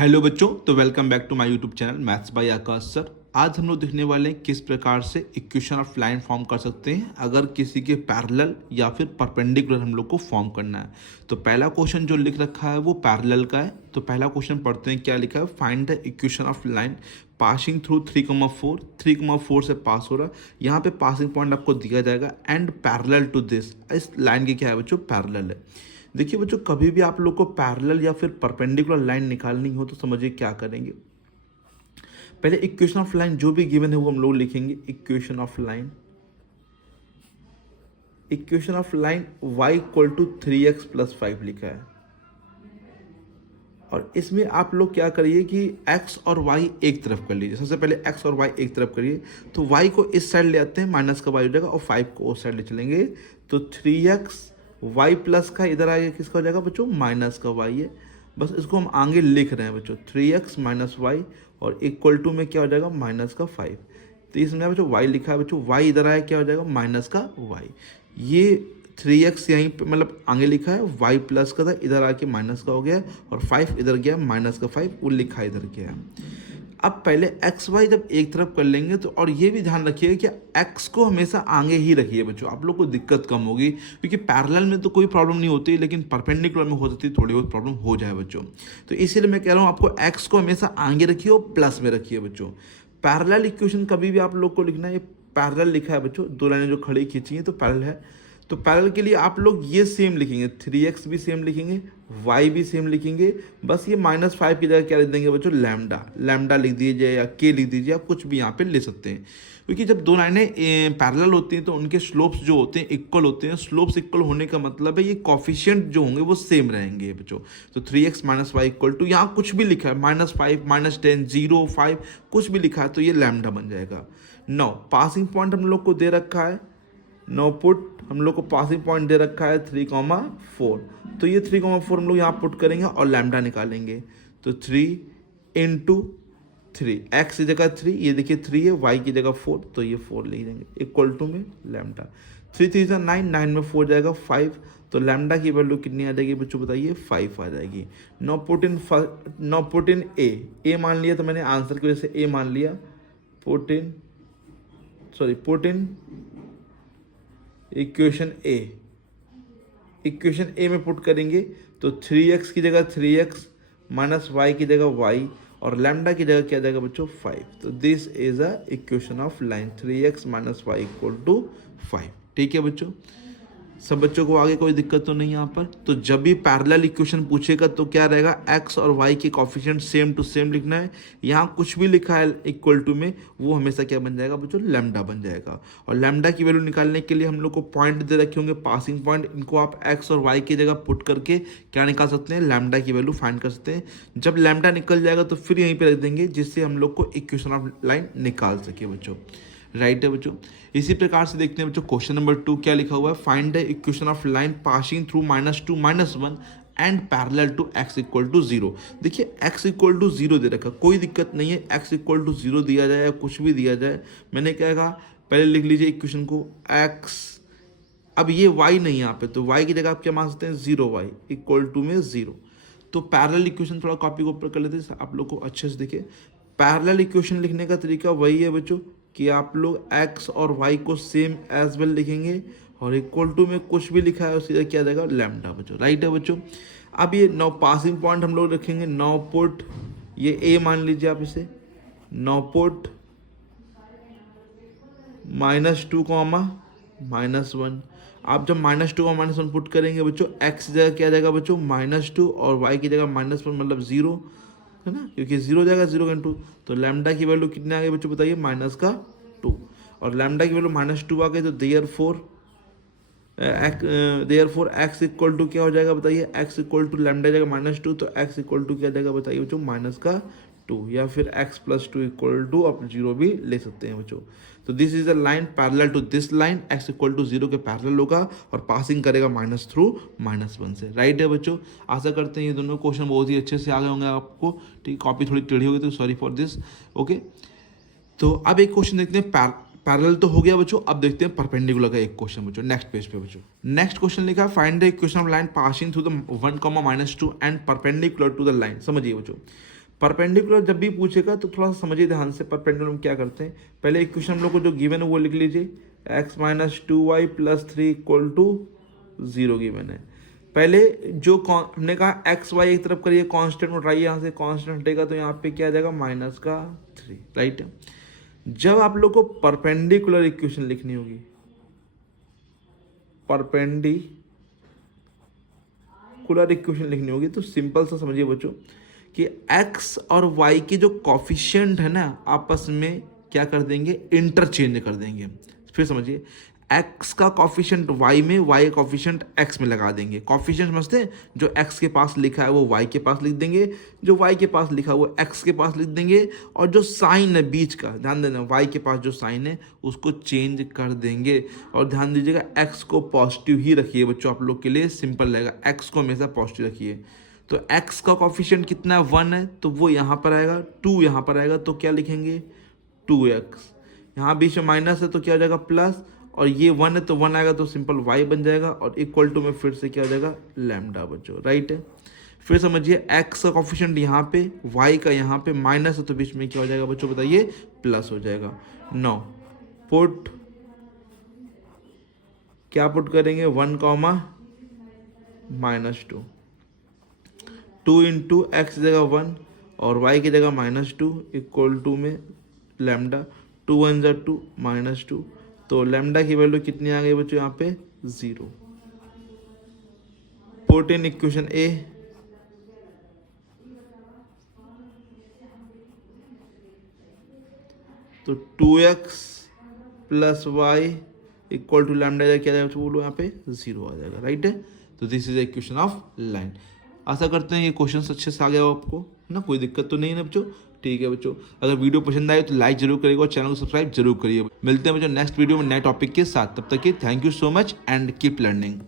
Hello बच्चों, तो welcome back to my YouTube channel maths by Akash sir. आज हम लोग देखने वाले हैं किस प्रकार से इक्वेशन ऑफ लाइन फॉर्म कर सकते हैं अगर किसी के पैरेलल या फिर परपेंडिकुलर हम लोग को फॉर्म करना है। तो पहला क्वेश्चन जो लिख रखा है वो पैरेलल का है। तो पहला क्वेश्चन पढ़ते हैं, क्या लिखा है। Find the equation of line passing through 3,4 3,4 से पास हो रहा है। यहाँ पे पासिंग पॉइंट आपको दिया जाएगा एंड पैरेलल टू दिस। इस लाइन की क्या है बच्चों, पैरेलल है। देखिए बच्चों, कभी भी आप लोग को पैरेलल या फिर परपेंडिकुलर लाइन निकालनी हो तो समझिए क्या करेंगे। पहले इक्वेशन ऑफ लाइन जो भी गिवन है वो हम लोग लिखेंगे। Equation of line y equal to 3x plus 5 लिखा है। और इसमें आप लोग क्या करिए कि x और y एक तरफ कर लीजिए। सबसे पहले x और y एक तरफ करिए, तो y को इस साइड ले आते हैं, माइनस का y हो जाएगा, और 5 को उस साइड ले चलेंगे। तो 3x y प्लस का इधर आएगा, किसका हो जाएगा बच्चों, माइनस का y है। बस इसको हम आगे लिख रहे हैं बच्चों, 3x माइनस वाई और इक्वल टू में क्या हो जाएगा, माइनस का 5। तो इसमें बच्चों y लिखा है बच्चों, y इधर आया, क्या हो जाएगा, माइनस का y। ये 3x यहीं पे मतलब आगे लिखा है, y प्लस का था, इधर आके माइनस का हो गया, और 5 इधर गया, माइनस का 5 वो लिखा इधर गया। अब पहले एक्स वाई जब एक तरफ कर लेंगे तो, और ये भी ध्यान रखिएगा कि एक्स को हमेशा आगे ही रखिए बच्चों, आप लोग को दिक्कत कम होगी। क्योंकि पैरेलल में तो कोई प्रॉब्लम नहीं होती, लेकिन परपेंडिकुलर में हो जाती है, थोड़ी बहुत प्रॉब्लम हो जाए बच्चों। तो इसीलिए मैं कह रहा हूँ आपको एक्स को हमेशा आगे रखिए और प्लस में रखिए बच्चों। पैरेलल इक्वेशन कभी भी आप लोग को लिखना है, ये पैरेलल लिखा है बच्चों, दो लाइनें जो खड़ी खींची हैं तो पैरेलल है। तो पैरेलल के लिए आप लोग ये सेम लिखेंगे, 3x भी सेम लिखेंगे, y भी सेम लिखेंगे। बस ये -5 की जगह क्या लिख देंगे बच्चों, लैम्डा लिख दीजिए या k लिख दीजिए, आप कुछ भी यहाँ पे ले सकते हैं। क्योंकि जब दो लाइनें पैरेलल होती हैं तो उनके स्लोप्स जो होते हैं इक्वल होते हैं। स्लोप्स इक्वल होने का मतलब है ये कॉफिशिएंट जो होंगे वो सेम रहेंगे बच्चों। तो 3x minus y equal to, यहाँ कुछ भी लिखा है, -5 -10 0 5 कुछ भी लिखा है तो ये लैम्डा बन जाएगा। नौ पासिंग पॉइंट हम लोग को दे रखा है, नो पुट हम लोग को पासिंग पॉइंट दे रखा है 3,4। तो ये 3,4 हम लोग यहाँ पुट करेंगे और लैम्डा निकालेंगे। तो 3 इंटू 3, एक्स की जगह 3, ये देखिए 3 है, वाई की जगह 4, तो ये 4 ले जाएंगे, इक्वल टू में लैम्डा। 3 3 9, 9 में 4 जाएगा 5, तो लैम्डा की वैल्यू कितनी आ जाएगी बच्चों बताइए, 5 आ जाएगी। नो पुट इन ए मान लिया, तो मैंने आंसर की वजह से ए मान लिया। पुट इन इक्वेशन ए में पुट करेंगे तो 3x की जगह 3x माइनस वाई की जगह y और लैम्डा की जगह क्या जाएगा बच्चों, 5। तो this is a equation of line 3x minus y equal to 5। ठीक है बच्चों, सब बच्चों को आगे कोई दिक्कत तो नहीं यहाँ पर। तो जब भी पैरेलल इक्वेशन पूछेगा तो क्या रहेगा, x और y के कॉफिशिएंट सेम टू सेम लिखना है। यहाँ कुछ भी लिखा है इक्वल टू में वो हमेशा क्या बन जाएगा बच्चों, लैम्डा बन जाएगा। और लैम्डा की वैल्यू निकालने के लिए हम लोग को पॉइंट दे रखे होंगे, पासिंग पॉइंट, इनको आप x और y की जगह पुट करके क्या निकाल सकते हैं, लैम्डा की वैल्यू फाइंड कर सकते हैं। जब लैम्डा निकल जाएगा तो फिर यहीं पर रख देंगे, जिससे हम लोग को इक्वेशन ऑफ लाइन निकाल सके बच्चों। राइट है बच्चों। इसी प्रकार से देखते हैं बच्चों क्वेश्चन नंबर 2 क्या लिखा हुआ है। Find the equation of line passing through -2 -1 and parallel to x equal to 0। देखिए x इक्वल टू 0 दे रखा, कोई दिक्कत नहीं है, x इक्वल टू 0 दिया जाए या कुछ भी दिया जाए। मैंने क्या कहा, पहले लिख लीजिए इक्वेशन को x, अब ये y नहीं यहाँ पे, तो y की जगह आप क्या मान सकते हैं, 0y इक्वल टू में 0। तो पैरेलल इक्वेशन थोड़ा कॉपी को ऊपर कर लेते हैं, आप लोग को अच्छे से देखिए। पैरेलल इक्वेशन लिखने का तरीका वही है बच्चों कि आप लोग x और y को सेम एज वेल लिखेंगे, और इक्वल टू में कुछ भी लिखा है उसी क्या जाएगा, लैम्डा बच्चों। राइट है बच्चों। अब ये नो पासिंग पॉइंट हम लोग रखेंगे, नो पुट, ये a मान लीजिए आप इसे, नो पुट -2 -1। आप जब -2 और -1 पुट करेंगे बच्चों, x की जगह क्या जाएगा बच्चों, -2 और y की जगह -1 मतलब 0 है ना, क्योंकि 0 जाएगा 0 का 2। तो लैम्डा की वैल्यू कितने आ गई बच्चों बताइए, -2, और लैम्डा की वैल्यू -2 आ गई। तो देयरफॉर x इक्वल टू क्या हो जाएगा बताइए, x इक्वल टू लैम्डा जाएगा -2, तो x इक्वल टू क्या जाएगा बताइए बच्चों, -2, या फिर x प्लस 2 इक्वल टू आप 0 भी ले सकते हैं बच्चों। तो this is a line parallel to this line, x equal to 0 के पैरेलल होगा और पासिंग करेगा -1 से। राइट है बच्चों। आशा करते हैं ये दोनों क्वेश्चन बहुत ही अच्छे से आ गए होंगे आपको। ठीक, कॉपी थोड़ी टेढ़ी होगी तो सॉरी फॉर दिस। ओके, तो अब एक क्वेश्चन देखते हैं, पैरेलल तो हो गया बच्चों, अब देखते हैं परपेंडिकुलर का एक क्वेश्चन बच्चों, नेक्स्ट पेज पे बच्चों। नेक्स्ट क्वेश्चन लिखा है, find the equation of line passing through the 1, -2 and perpendicular to the line. समझिए बच्चों, परपेंडिकुलर जब भी पूछेगा तो थोड़ा सा समझिए ध्यान से। परपेंडिकुलर में क्या करते हैं, पहले इक्वेशन हम लोग को जो गिवन है वो लिख लीजिए, x minus 2y plus 3 equal to 0 given है। पहले जो हमने कहा एक्स वाई एक तरफ करिए, कांस्टेंट उठाइए, यहाँ से कांस्टेंट हटेगा तो यहाँ पे क्या आ जाएगा माइनस का 3, राइट। जब आप लोग को परपेंडिकुलर इक्वेशन लिखनी होगी, परपेंडिकुलर इक्वेशन लिखनी होगी तो सिंपल सा समझिए बच्चों कि x और y के जो कॉफिशिएंट है ना आपस में क्या कर देंगे, इंटरचेंज कर देंगे। फिर समझिए, x का कॉफिशिएंट y में, y का कॉफिशिएंट x में लगा देंगे। कॉफिशिएंट समझते हैं, जो x के पास लिखा है वो y के पास लिख देंगे, जो y के पास लिखा है वो x के पास लिख देंगे, और जो साइन है बीच का, ध्यान देना, y के पास जो साइन है उसको चेंज कर देंगे। और ध्यान दीजिएगा x को पॉजिटिव ही रखिए बच्चों, आप लोग के लिए सिंपल रहेगा, x को हमेशा पॉजिटिव रखिए। तो x का कॉफिशिएंट कितना है, 1 है, तो वो यहाँ पर आएगा, 2 यहाँ पर आएगा, तो क्या लिखेंगे 2x। यहाँ बीच में माइनस है तो क्या हो जाएगा प्लस, और ये 1 है तो 1 आएगा तो सिंपल y बन जाएगा, और इक्वल टू में फिर से क्या हो जाएगा लैम्डा बच्चों, राइट है। फिर समझिए x का कॉफिशिएंट यहाँ पे, y का यहाँ पे माइनस है तो बीच में क्या हो जाएगा बच्चों बताइए, प्लस हो जाएगा। नो पुट, क्या पुट करेंगे 1 कॉमा माइनस 2, 2 इंटू एक्स की जगह 1 और y की जगह माइनस 2 इक्वल टू में लैम्डा, 2 1 जा 2 माइनस 2, तो लैम्डा की वैल्यू कितनी आ गई बच्चों यहाँ पे 0। पुट इन इक्वेशन ए, तो 2x plus y equal to lambda क्या जाएगा बोलो यहाँ पे 0 आ जाएगा, राइट है। तो this is the equation of line. आशा करते हैं ये क्वेश्चन अच्छे से आ गया हो आपको ना, कोई दिक्कत तो नहीं है ना बच्चों, ठीक है बच्चों। अगर वीडियो पसंद आए तो लाइक जरूर करिएगा और चैनल को सब्सक्राइब जरूर करिए। मिलते हैं बच्चों नेक्स्ट वीडियो में नए टॉपिक के साथ, तब तक के thank you so much and keep learning.